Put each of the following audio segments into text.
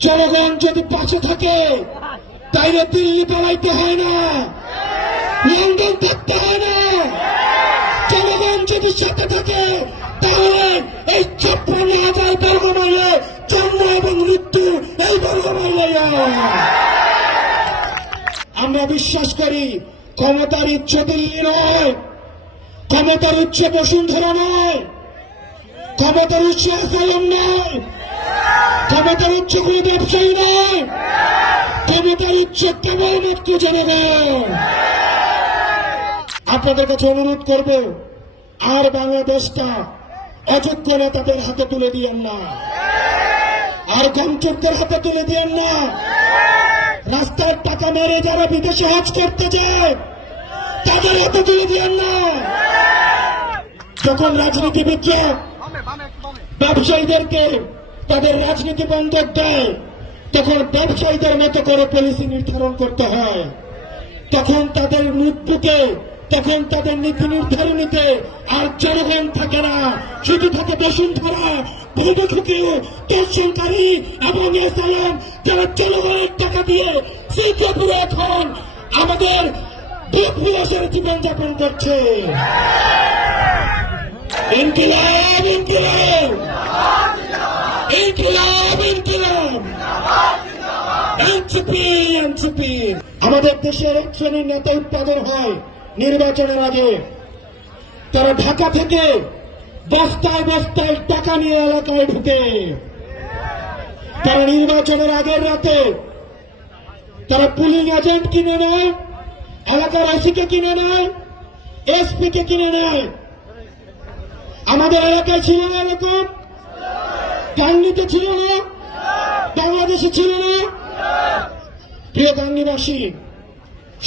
জনগণ যদি পাশে থাকে তাইলে দিল্লি পালাইতে হয় না, লন্ডন থাকতে হয় না। জনগণ যদি সাথে থাকে তাহলে এই 56,000 বর্গ মাইলে জন্ম এবং মৃত্যু এই বর্গ মাইলে। আমরা বিশ্বাস করি ক্ষমতার উচ্চ দিল্লি নয়, ক্ষমতার উচ্চ বসুন্ধরা নয়, ক্ষমতার উচ্চ আসালাম নয়, ক্ষমতার উচ্চ কোন ব্যবসায়ী নয়, ক্ষমতার উচ্চ কেবলমাত্র জনগণ। আপনাদের কাছে অনুরোধ করব, আর বাংলাদেশটা অযোগ্য নেতাদের হাতে তুলে দিয়েন না, আর গমচোরদের হাতে তুলে দিয়েন না। রাস্তার টাকা মেরে যারা বিদেশে হজ করতে যায় তাদের হাতে তুলে দিয়েন না। যখন রাজনীতিবিদরা ব্যবসায়ীদেরকে তাদের রাজনীতি বন্ধক দেয় তখন ব্যবসায়ীদের মতো করে পলিসি নির্ধারণ করতে হয়, তখন তাদের মুখবুকে, তখন তাদের নীতি নির্ধারণীতে আর জনগণ থাকে না, শুধু থাকে বসুন্ধরা, ভূমিখুকিও, দর্শনকারী এবং এসালাম যারা জনগণের টাকা দিয়ে শিল্পপুরে এখন আমাদের দুঃখের জীবনযাপন করছে। ইনকিলাব ইনকিলাব ইনকিলাব ইনকিলাব, এনসিপি এনসিপি। আমাদের দেশের এক শ্রেণীর নেতা উৎপাদন হয় নির্বাচনের আগে, তারা ঢাকা থেকে বস্তায় বস্তায় টাকা নিয়ে এলাকায় ঢুকে, তারা নির্বাচনের আগের রাতে তারা পুলিং এজেন্ট কিনে নেয়, এলাকার ওসিকে কিনে নেয়, এসপি কে কিনে নেয়। আমাদের এলাকায় ছিল না এরকম, গাঙ্গিতে ছিল না, বাংলাদেশে ছিল না। প্রিয় গাঙ্গিবাসী,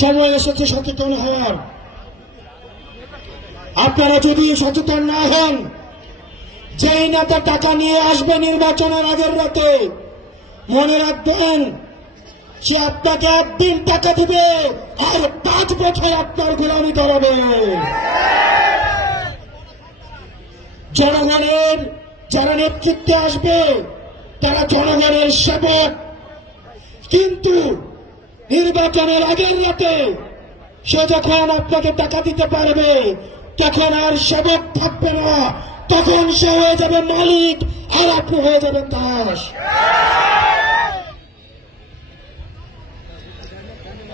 সময় এসেছে সচেতন হওয়ার। আপনারা যদি সচেতন না হন, যেই নেতা টাকা নিয়ে আসবে নির্বাচনের আগের রাতে, মনে রাখবেন সে আপনাকে একদিন টাকা দিবে আর 5 বছর আপনার গোলামি করাবে। জনগণের যারা নেতৃত্বে আসবে তারা জনগণের সেবক, কিন্তু নির্বাচনের আগের রাতে সে যখন আপনাকে টাকা দিতে পারবে তখন আর সেবক থাকবে না, তখন সে হয়ে যাবে মালিক আর আপনি হয়ে যাবেন দাস।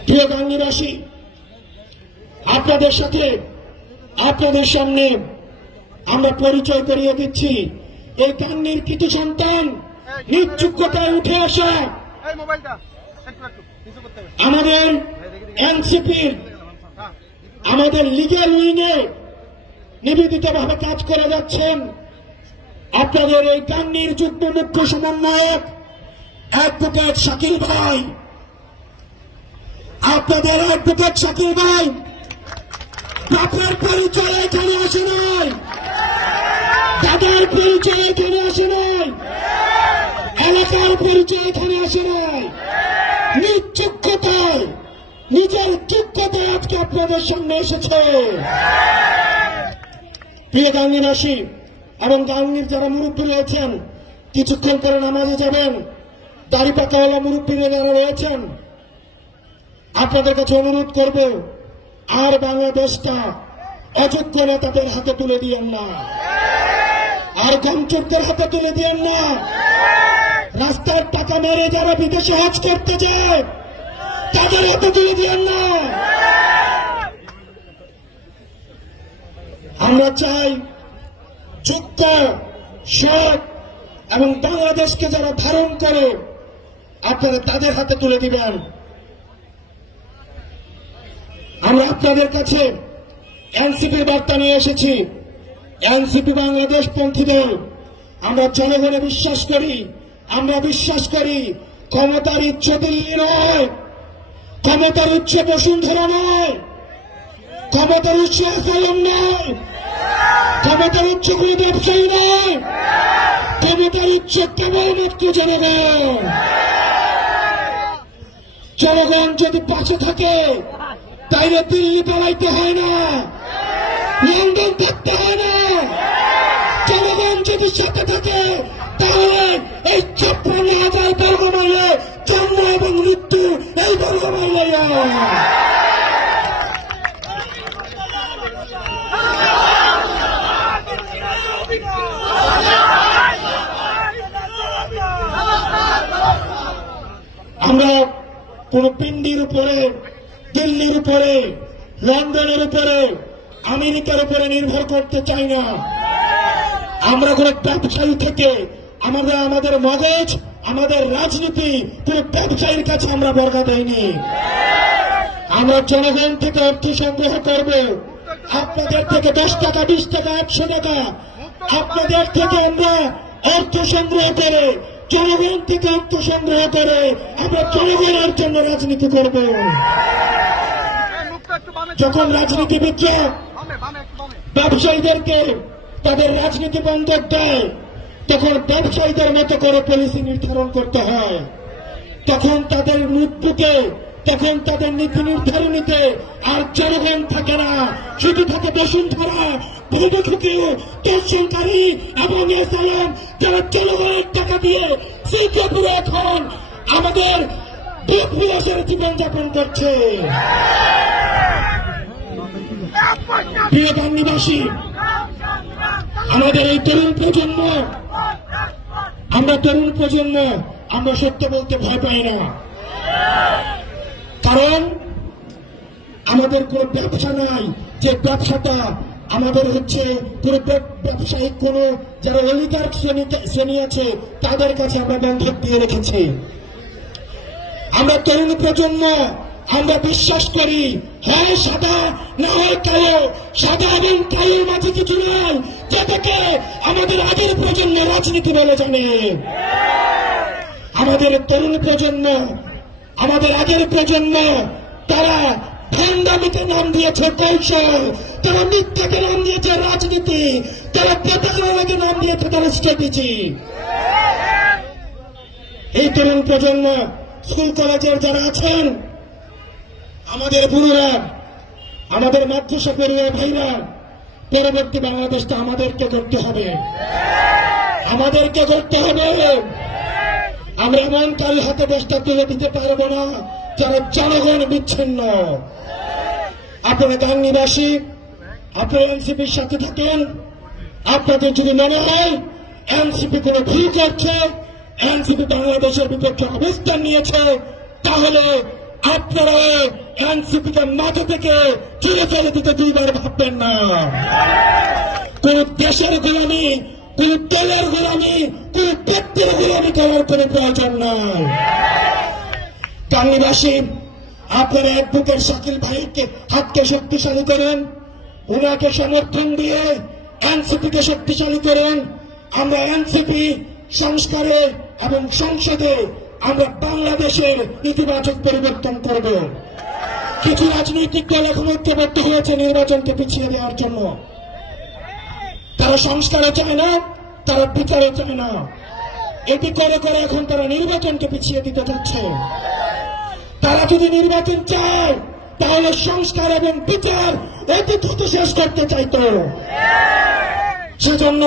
প্রিয় গাঙ্গিবাসী, আপনাদের সাথে আপনাদের সামনে আমরা পরিচয় করিয়ে দিচ্ছি এই গাঙ্গির কৃতি সন্তান, নিজ যোগ্যতায় উঠে আসা আমাদের এনসিপির, আমাদের লিগ্যাল উইংয়ে নিবেদিতভাবে কাজ করে যাচ্ছেন আপনাদের এই গাঙ্গির যুগ্ম মুখ্য সমন্বয়ক অ্যাডভোকেট শাকিল ভাই। আপনাদের অ্যাডভোকেট শাকিল ভাই বাপের পরিচয় এখানে আসে নাই, দাদার পরিচয় এখানে আসে নাই, এলাকার পরিচয় এখানে আসে নাই, নিজ যোগ্যতায়, নিজের যোগ্যতায় আজকে আপনাদের সামনে এসেছে। প্রিয় গাঙ্গিবাসী এবং গাঙ্গির যারা মুরব্বী রয়েছেন, কিছুক্ষণ পরে নামাজে যাবেন, দাড়ি পাকাওয়ালা মুরব্বীরা যারা রয়েছেন, আপনাদের কাছে অনুরোধ করব, আর বাংলাদেশটা অযোগ্য নেতাদের হাতে তুলে দিয়েন না, আর গমচোরদের হাতে তুলে দিয়েন না। রাস্তার টাকা মেরে যারা বিদেশে হজ করতে যায় তাদের হাতে তুলে দিয়েন না। আমরা চাই যোগ্য, সৎ এবং বাংলাদেশকে যারা ধারণ করে আপনারা তাদের হাতে তুলে দিবেন। আমরা আপনাদের কাছে এনসিপির বার্তা নিয়ে এসেছি। এনসিপি বাংলাদেশ পন্থী দল। আমরা জনগণে বিশ্বাস করি, আমরা বিশ্বাস করি ক্ষমতার উচ্চ দিল্লি নয়, ক্ষমতার উচ্চ বসুন্ধরা নয়, ক্ষমতার উচ্চ আসালাম নয়, ক্ষমতার উচ্চ কোন ব্যবসায়ী নয়, ক্ষমতার উচ্চ কেবলমাত্র জনগণ। জনগণ যদি পাশে থাকে তাইলে দিল্লি পালাইতে হয় না, লন্ডন থাকতে হয় না। জনগণ যদি সাথে থাকে তাহলে এই 56,000 বর্গ মাইলে আমরা কোন পিন্ডির উপরে, দিল্লির উপরে, লন্ডনের উপরে, আমেরিকার উপরে নির্ভর করতে চাই না। আমরা কোন ব্যবসায়ী থেকে আমাদের মগজ, আমাদের রাজনীতি কোন ব্যবসায়ীর কাছে আমরা বর্গা দেয়নি। আমরা জনগণ থেকে অর্থ সংগ্রহ করব। আপনাদের থেকে 10 টাকা, 20 টাকা, 100 টাকা আপনাদের থেকে আমরা অর্থ সংগ্রহ করে, জনগণ থেকে অর্থ সংগ্রহ করে আমরা জনগণের জন্য রাজনীতি করব। যখন রাজনীতিবিদরা ব্যবসায়ীদেরকে তাদের রাজনীতি বন্ধক দেয়, তখন ব্যবসায়ীদের মতো করে পলিসি নির্ধারণ করতে হয়। তখন তাদের নোটবুকে, তখন তাদের নীতি নির্ধারণীতে আর জনগণ থাকে না, শুধু থাকে বসুন্ধরা, ভূমিখুকিও, দর্শনকারী এবং এসালাম, যারা জনগণের টাকা দিয়ে শ্রীপুরে এখন আমাদের বিলাসের জীবনযাপন করছে। প্রিয় বাংলাদেশী, আমাদের এই তরুণ প্রজন্ম, আমরা সত্য বলতে ভয় পাই না। কারণ আমাদের কোন ব্যবসা নাই, যে ব্যবসাটা আমাদের হচ্ছে কোন ব্যবসায়িক কোন যারা অলিগার্ক শ্রেণী আছে তাদের কাছে আমরা বন্ধক দিয়ে রেখেছি। আমরা তরুণ প্রজন্ম, আমরা বিশ্বাস করি হয় সাদা না হয় কালো, সাদা এবং কালোর মাঝে কিছু নাই, যেটাকে আমাদের আগের প্রজন্ম রাজনীতি বলে জানে। আমাদের তরুণ প্রজন্ম, আমাদের আগের প্রজন্ম, তারা ভণ্ডামিকে নাম দিয়েছে কৌশল, তারা মিথ্যাকে নাম দিয়েছে রাজনীতি, তারা প্রতারণাকে নাম দিয়েছে তারা স্ট্র্যাটেজি। এই তরুণ প্রজন্ম, স্কুল কলেজের যারা আছেন, আমাদের বুড়োরা, আমাদের মাদ্রাসা পড়ুয়া ভাইরা, পরবর্তী বাংলাদেশটা আমাদেরকে করতে হবে, আমাদেরকে করতে হবে। আমরা এমন কারো হাতে দেশটা তুলে দিতে পারবো না যারা জনগণ বিচ্ছিন্ন। আপনারা গাংনীবাসী, আপনারা এনসিপির সাথে থাকেন। আপনাদের যদি মনে হয় এনসিপি কোনো ভুল করছে, এনসিপি বাংলাদেশের বিপক্ষে অবস্থান নিয়েছে, তাহলে আপনারা এনসিপিকে মাথা থেকে চুরে ফেলে দিতে দুইবার ভাববেন না। কোন দেশের গোলামি, কোন দলের গোলামি, কোন ব্যক্তির গোলামি করার কোন প্রয়োজন নাই। গাংনীবাসী, আপনারা অ্যাডভোকেট শাকিল ভাইকে হাতকে শক্তিশালী করেন, ওনাকে সমর্থন দিয়ে এনসিপিকে শক্তিশালী করেন। আমরা এনসিপি সংস্কারে এবং সংসদে আমরা বাংলাদেশের ইতিবাচক পরিবর্তন করব। কিছু রাজনৈতিক দল এখন ঐক্যবদ্ধ হয়েছে নির্বাচনকে পিছিয়ে দেওয়ার জন্য। তারা সংস্কারও চায় না, তারা বিচারও চায় না। এটি করে করে এখন তারা নির্বাচনকে পিছিয়ে দিতে যাচ্ছে। তারা যদি নির্বাচন চায় তাহলে সংস্কার এবং বিচার অতি দ্রুত শেষ করতে চাইত। সেজন্য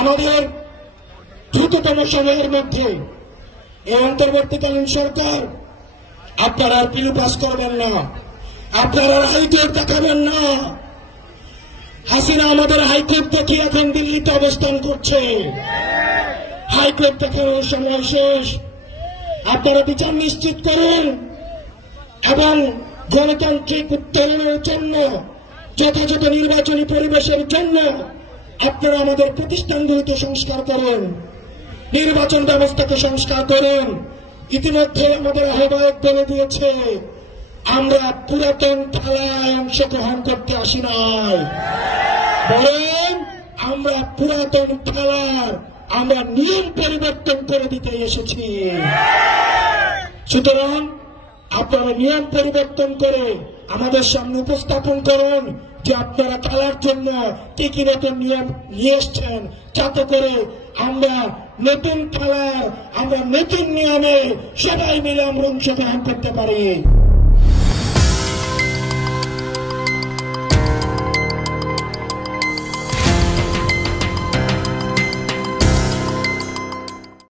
আমাদের দ্রুততম সময়ের মধ্যে এই অন্তর্বর্তীকালীন সরকার, আপনারা আর পিলু পাস করবেন না, আপনারা হাইকোর্ট দেখাবেন না। হাসিনা আমাদের হাইকোর্ট দেখে এখন দিল্লিতে অবস্থান করছে। হাইকোর্ট দেখানোর সময় শেষ। আপনারা বিচার নিশ্চিত করুন এবং গণতান্ত্রিক উত্তরণের জন্য, যথাযথ নির্বাচনী পরিবেশের জন্য আপনারা আমাদের প্রতিষ্ঠানগুলিতে সংস্কার করুন, নির্বাচন ব্যবস্থাকে সংস্কার করুন। ইতিমধ্যে আমাদের আহ্বায়ক বলে দিয়েছে, আমরা পুরাতন খেলায় অংশগ্রহণ করতে আসি নাই, বরং আমরা পুরাতন খেলার আমরা নিয়ম পরিবর্তন করে দিতে এসেছি। সুতরাং আপনারা নিয়ম পরিবর্তন করে আমাদের সামনে উপস্থাপন করুন যে আপনারা খেলার জন্য কি কি নতুন নিয়ম নিয়ে এসছেন, যাতে করে আমরা নতুন খেলার, আমরা নতুন নিয়মে সবাই মিলে আমরা অংশগ্রহণ করতে পারি।